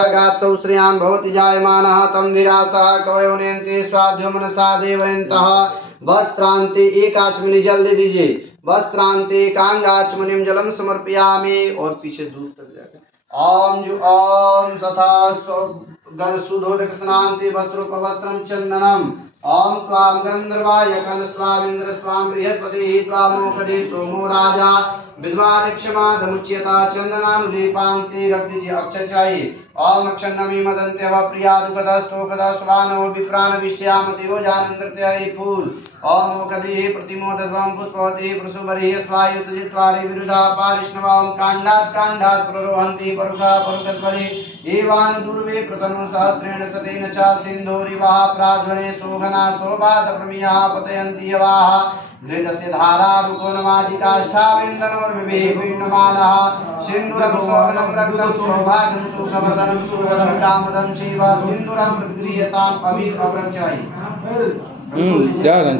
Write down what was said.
गात्सौ श्रियान् भवति जायमानः तं धीरासः कवयो नयन्ति स्वाध्यो मनसा देवयन्तः। वस्त्रांति एक आचमनी जल दे दीजिए। वस्त्रांति कांगाचमनीम जलम समर्पयामि। और पीछे दूर तक जाकर ओम जु ओम तथा सुधोदक स्नान्ति वस्त्रोपवस्त्रम चंदनम। ओम त्वाम गंधर्वाय कनस्वामिंद्र स्वाम बृहस्पति त्वामोकदे सोमो राजा विद्वारिक्षमादमुच्यता चंदनानुदीपांति। रख दीजिए अक्षर चाहिए। ओम अक्षन्नमी मदन्ते व प्रिया दुःखदस्तोकदा स्वानो विप्राण विश्यामतियो जानन्त्रत्यायि फूल। ओम ओकदे प्रतिमोदध्वं पुष्पवती प्रसुबरी स्वायु सजित्वारि विरुधा पारिष्णवाम कांडात् प्ररोहन्ति परुषा परुकत्वरे एवान दूर्वे प्रतनु सहस्रेण सतेन च सिन्धोरिवाह प्राध्वने शोभना शोभात प्रमिया पतयन्ति यवाः। घृतस्य धारा रुकोनमाजिकाष्ठाविन्दनोर्विवेहिन्नमानः सिन्दूरं शोभनं रक्तं सौभाग्यं सुखवर्धनं सुवदनं कामदं शिव सिन्दूरं प्रतिगृह्यताम् अभिरक्षायि। जा रहे हैं